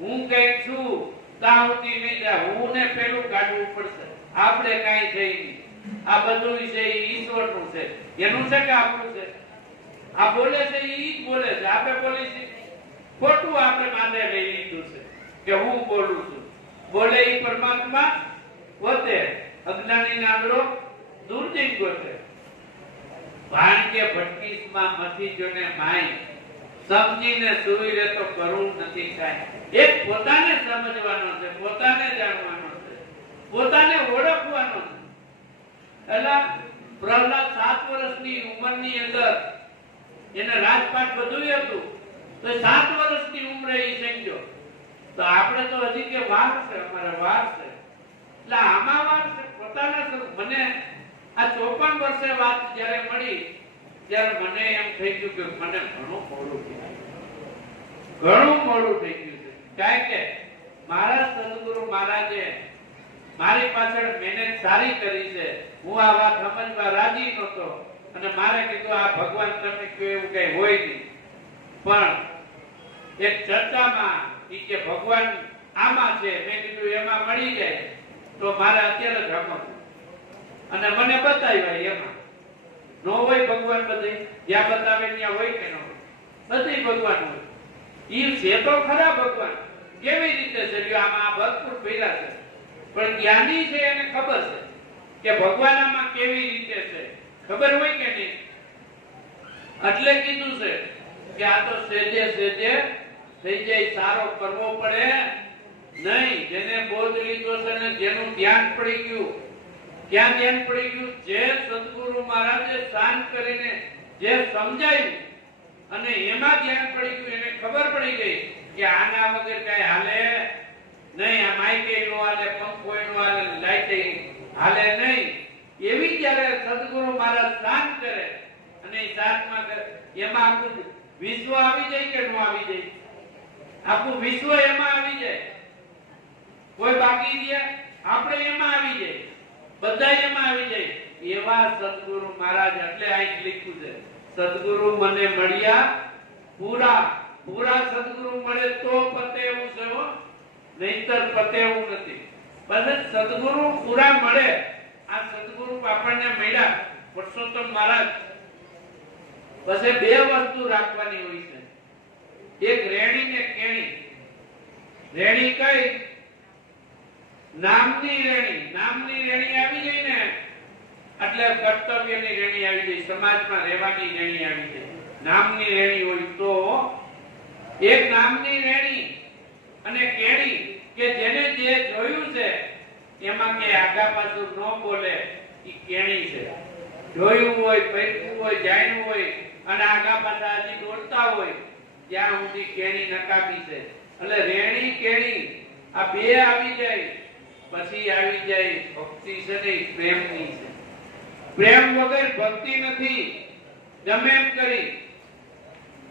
હું કઈ છું ત્યાં સુધી નહીં થાય. હું ને પેલું કાઢવું પડશે. આપણે કાંઈ થઈ નહીં. આ બધું છે ઈશ્વરનું છે. એનું છે કે આપણું છે? આ બોલે છે ઈ જ બોલે છે. આપણે બોલી છે ખોટું, આપણે માથે લઈ લીધું છે કે હું બોલું છું. બોલે ઈ પરમાત્મા પોતે. અજ્ઞાની નાગડો દૂરથી ગોતે. ભાણકે ભટકીસમાં મથી જોને માય, સમજીને સુઈ રે તો કરું નથી કાંઈ. એક પોતાને સમજવાનો છે, પોતાને જાણવાનો છે, પોતાને ઓળખવાનો છે. એટલે પ્રહલાદ 7 વર્ષની ઉંમરની અંદર એને રાજપાટ બધું હતું, તો 7 વર્ષની ઉંમરે એ સમજો. તો આપણે તો હજી કે વાર છે, અમારે વાર છે. એટલે આમાં વાર છે પોતાના સ્વરૂપ. મને આ 54 વર્ષે વાત જ્યારે મળી ત્યારે મને એમ થઈ ગયું કે મને ઘણું મોડું થયું, ઘણું મોડું થઈ ગયું છે. કારણ કે મારા સદગુરુ મહારાજે મારી પાછળ મહેનત સારી કરી છે. હું આ વાત સમજવા રાજી નહોતો અને મારે કીધું આ ભગવાન તમે કહો એવું કઈ હોય નહીં. પણ એક ચર્ચામાં ઈ કે ભગવાન આમાં છે, મેં કીધું એમાં મળી જાય તો મારે અત્યારે જ રમત. અને મને બતાવ્યા એમાં નો હોય ભગવાન. બધે જ્યાં બતાવે ત્યાં હોય કે ન હોય? બધે ભગવાન હોય. ઈ છે તો ખરા ભગવાન. કેવી રીતે છે? આમાં ભરપૂર ભર્યા છે. પણ જ્ઞાની છે એને ખબર છે કે ભગવાન આમાં કેવી રીતે છે. ખબર હોય કે નહીં? એટલે કીધું છે કે આ તો સેજે સેજે થઈ જાય, સારો કરવો પડે નહીં. જેને બોધ લીધો છે ને જેનું ધ્યાન પડી ગયું, ક્યાં ધ્યાન પડી ગયું? જે સદગુરુ મહારાજે શાંત કરીને જે સમજાયું અને એમાં ધ્યાન પડી ગયું, એને ખબર પડી ગઈ કે આના વગર કઈ હાલે નહીં. આ માઈકે નો હાલે, પંખો નો હાલે, લાઈટ હાલે નહીં. એવી જ્યારે સદગુરુ મહારાજ શાંત કરે અને શાંતમાં કરે, એમાં આખું વિશ્વ આવી જાય કે નો આવી જાય? આખું વિશ્વ એમાં આવી જાય. કોઈ બાકી રહ્યા? આપણે એમાં આવી જાય, બધા એમાં આવી જાય. એવા સદગુરુ મહારાજ. એટલે અહીં લખ્યું છે સદગુરુ મને મળ્યા પૂરા. પૂરા સદગુરુ મળે તો પતે એવું છે, નહીતર પતે એવું નથી. બસ સદગુરુ પૂરા મળે. આ સદગુરુ આપણને મળ્યા પુરુષોત્તમ મહારાજ. પછી 2 વસ્તુ રાખવાની હોય છે, એક રેણી ને કેણી. રેણી કઈ? નામની રેણી. નામની રેણી આવી જાય ને એટલે કર્તવ્યની રેણી આવી જાય, સમાજમાં રહેવાની રેણી આવી જાય. નામની રેણી હોય તો એક નામની રેણી અને કેણી કે જેને જે જોયું છે એમાં કે આગા પાછું ન બોલે, ઈ કેણી છે. જોયું હોય, પૈકું હોય, જાણ્યું હોય અને આગા પાછા હજી દોડતા હોય ત્યાં સુધી કેણી નકામી છે. એટલે રેણી કેણી આ 2 આવી જાય પછી આવી જાય ભક્તિ છે ને પ્રેમની છે. પ્રેમ વગર ભક્તિ નથી. ગમે એમ કરી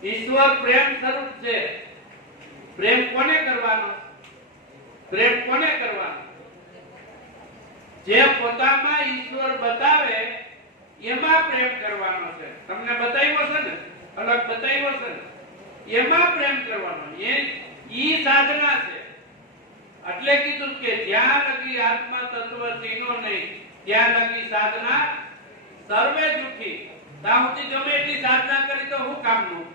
ઈશ્વર પ્રેમ સ્વરૂપ છે. પ્રેમ કોને કરવાનો? પ્રેમ કોને કરવાનો? જે પોતામાં ઈશ્વર બતાવે એમાં પ્રેમ કરવાનો છે. તમને બતાવ્યો છે ને, અલગ બતાવ્યો છે ને, એમાં પ્રેમ કરવાનો. ઈ સાધના છે. એટલે કીધું કે જ્યાં લગી આત્મા તત્વ ચીનો નહીં ત્યાં લગી સાધના સર્વે જૂઠી. ત્યાં સુધી ગમે એટલી સાધના કરી તો શું કામનું?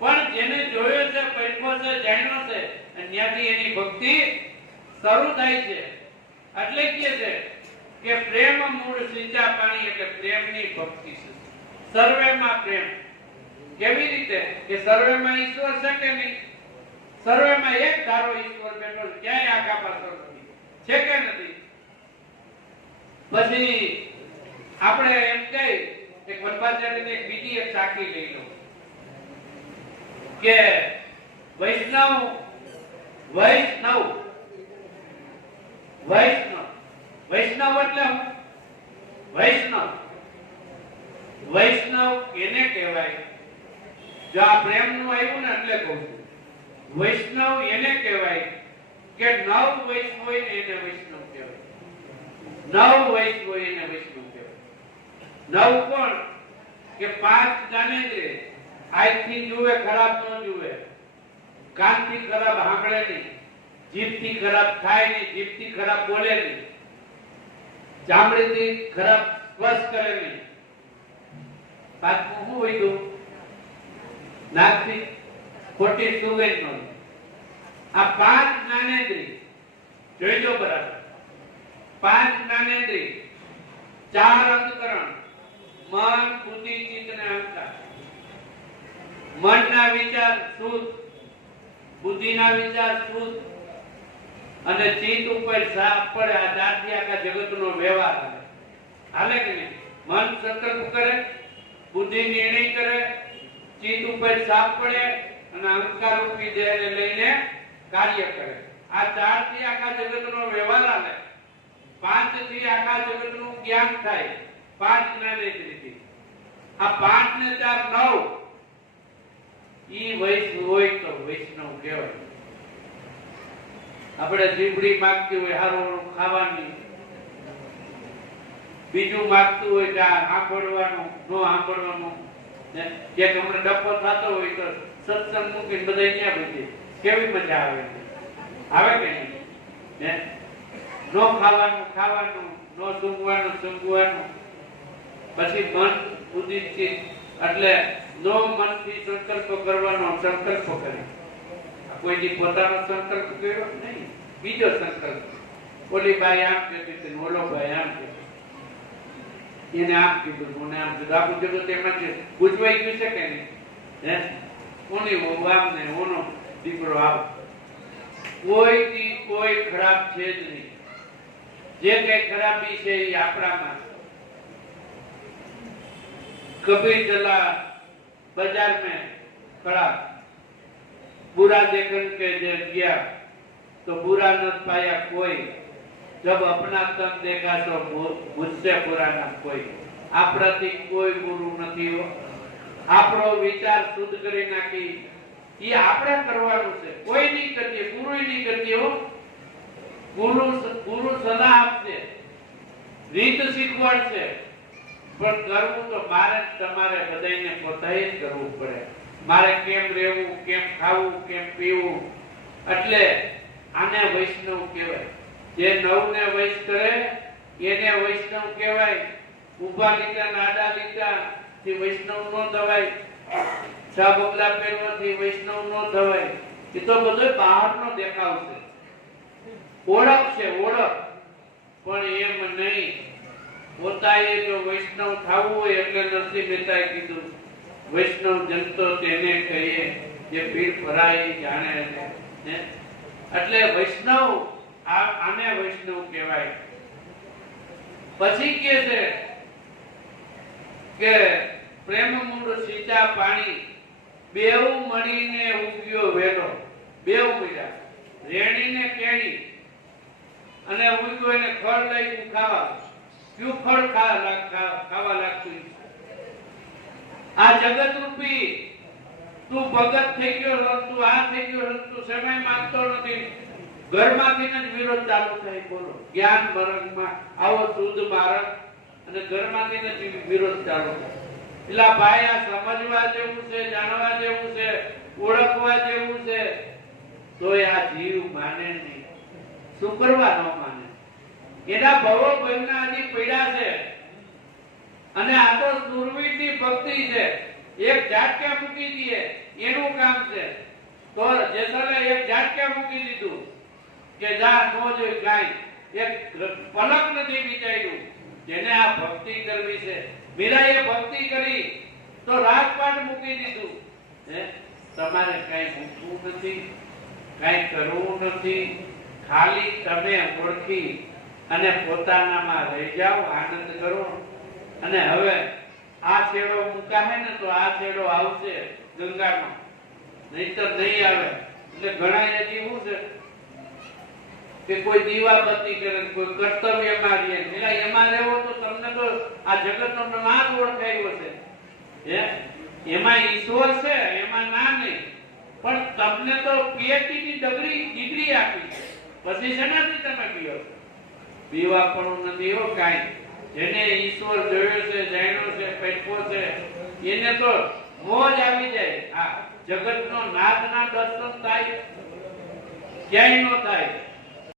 પણ જેને જોયો છે, પૈઠો છે, જાણ્યો છે, અને ત્યાંથી એની ભક્તિ શરૂ થાય છે. એટલે કહે છે કે પ્રેમ મૂળ સિંચા પાણી, એટલે પ્રેમની ભક્તિ છે. સર્વેમાં પ્રેમ. કેવી રીતે? કે સર્વેમાં ઈશ્વર છે કે નહીં? સર્વેમાં એક ધારો ઈશ્વર બેઠો છે. ક્યાંય આગા પાછળ નથી. છે કે નથી? પછી આપણે એમ કહી કે વનવાચાર્યને એક બીજી એક સાખી લઈ લો કે વૈષ્ણવ વૈષ્ણવ વૈષ્ણવ વૈષ્ણવ એટલે શું? વૈષ્ણવ વૈષ્ણવ એને કહેવાય. જો આ પ્રેમનું આવ્યું ને એટલે કહું છું. વૈષ્ણવ એને કહેવાય કે નવ વૈષ્ણવ હોય ને એને વૈષ્ણવ કહેવાય. નવ વૈષ્ણવ હોય એને વૈષ્ણવ કહેવાય. નવ કોણ? કે પાંચ જ્ઞાનેન્દ્રિય. આંખથી જુએ, ખરાબ ન જુએ. કાનથી ખરાબ સાંભળે નહીં. જીભથી ખરાબ ખાય નહીં. જીભથી ખરાબ બોલે નહીં. ચામડીથી ખરાબ સ્પર્શ કરે નહીં. પાંચમું શું હોય તું? નાકથી ખોટી સુગંધ નો. આ પાંચ જ્ઞાનેન્દ્રિય જોઈ લો બરાબર. પાંચ જ્ઞાનેન્દ્રિય, ચાર અંતકરણ, મન, બુદ્ધિ, ચિત્ત અને અહંકાર. મનના વિચાર શુદ્ધ, બુદ્ધિના વિચાર શુદ્ધ, અને ચિત્ત ઉપર સાફ પડે. આ ચારથી આખા જગતનો વ્યવહાર હાલે કે નહીં? મન સંકલ્પ કરે, બુદ્ધિ નિર્ણય કરે, ચિત્ત ઉપર સાફ પડે, અને અહંકાર રૂપી દેહને લઈને કાર્ય કરે. આ ચારથી આખા જગતનો વ્યવહાર હાલે. પાંચથી આખા જગતનું જ્ઞાન થાય. પાંચ જ્ઞાનેન્દ્રિયથી. આ પાંચ ને ચાર નવ. ઈ વૈષ્ણવ હોય તો વૈષ્ણવ કહેવાય. આપણે જીભડી માંગતી હોય હારું ખાવાની, બીજું માંગતું હોય કે સાંભળવાનું, નો સાંભળવાનું. જે તમને ડપો થતો હોય તો સત્સંગ મૂકીને બધા ક્યાં બધી કેવી મજા આવે? આવે કે નહીં? નો ખાવાનું ખાવાનું, નો સૂંઘવાનું સૂંઘવાનું. પછી મન, બુદ્ધિ, ચિત્ત. એટલે નો મનથી સંકલ્પ કરવાનો, સંકલ્પ કરે. કોઈની પોતાનો સંકલ્પ કર્યો નહીં, બીજો સંકલ્પ. ઓલી બાઈ આમ કહેતી હતી, ઓલો ભાઈ આમ કહેતો, એને આમ કીધું, મને આમ કીધું. આપણું જગત એમાં ગુજવાઈ ગયું છે કે નહીં? હે, કોની વહુ આમ ને ઓનો દીકરો આમ. કોઈથી કોઈ ખરાબ છે જ નહીં. જે કઈ ખરાબી છે એ આપણામાં. कभी चला बाजार में खड़ा, बुरा देखन के गया तो बुरा न पाया कोई, जब अपना तन देखा तो मुझसे बुरा न कोई. આપણાથી કોઈ ગુરુ નથી હો. આપણો વિચાર શુદ્ધ કરી નાખી એ આપણે કરવાનું છે. કોઈ નહીં કરીએ, ગુરુ નહીં કરીએ હો. ગુરુ સલાહ આપશે, રીત શીખવાડશે, પણ કરવું તો મારે તમારે બધાને પોતાએ જ કરવું પડે. મારે કેમ રહેવું, કેમ ખાવું, કેમ પીવું. એટલે આને વૈષ્ણવ કહેવાય. જે નવને વૈશ કરે એને વૈષ્ણવ કહેવાય. ઉભા લીટા નાડા લીટા થી વૈષ્ણવ નો થવાય. છા બગલા પહેરવાથી વૈષ્ણવ નો થવાય. એ તો બધો બહારનો દેખાવ છે, ઓળખ છે, ઓળખ. પણ એમ નહીં. પોતાએ જો વૈષ્ણવ થવું હોય એટલે નરસિંહ મહેતાએ કીધું, વૈષ્ણવ જનતો તેને કહીએ જે પીર ભરાય જાણે. એટલે વૈષ્ણવ, આને વૈષ્ણવ કહેવાય. પછી કે છે કે પ્રેમ મૂળ સીચા પાણી, બેવ મળીને ઉગ્યો વેલો. બેવ મળ્યા, રેણીને કેણી, અને ઉગ્યો એને ખડ લઈ ખાવા. ક્યુ ફળ ખાવા લાગતું? આ જગત રૂપી તું ભગત થઈ ગયો છો, તું આ થઈ ગયો છો, તું સમય માંગતો નથી, ઘરમાંથી જ વિરોધ ચાલુ થાય. બોલો, જ્ઞાન માર્ગમાં આવો શુદ્ધ માર્ગ અને ઘરમાંથી જ વિરોધ ચાલુ થાય. એટલે ભાઈ આ સમજવા જેવું છે, જાણવા જેવું છે, ઓળખવા જેવું છે. તો આ જીવ માને નહીં, શું કરવા ન માને? એના ભવો ભયના હજી પીડા છે. અને આ તો દુર્વીરની ભક્તિ છે. એક ઝાટકા મૂકી દઈએ એનું કામ છે. તો જેસલે એક ઝાટકા મૂકી દીધું કે જા નો જોઈ કાઈ, એક પલક નથી વિચાર્યું. જેને આ ભક્તિ કરવી છે, મીરાએ ભક્તિ કરી તો રાજપાટ મૂકી દીધું. તમારે કઈ મૂકવું નથી, કઈ કરવું નથી, ખાલી તમે ઓળખી અને પોતાનામાં રહી જાઓ, આનંદ કરો. અને હવે આ છેડો મુકાશે ને તો આ છેડો આવશે ગંગાનો, નહીતર નહીં આવે. એટલે ઘણા હજી શું છે કે કોઈ દીવાબત્તી કરે, કોઈ કર્તવ્યમાં રહે. એટલે એમાં રહેવો તો તમને તો આ જગતનો નાશ ઓળખાયો છે. એમાં ઈશ્વર છે, એમાં ના નહીં. પણ તમને તો પીએચડી ની ડિગ્રી આપી છે, પછી શેનાથી તમે પીઓ છો? પીવા પણ નથી હો કાંઈ. જેને ઈશ્વર જોયો છે, જાણ્યો છે, પેટકો છે, એને તો મોજ આવી જાય. આ જગતનો નાથના દર્શન થાય, ક્યાંય ન થાય.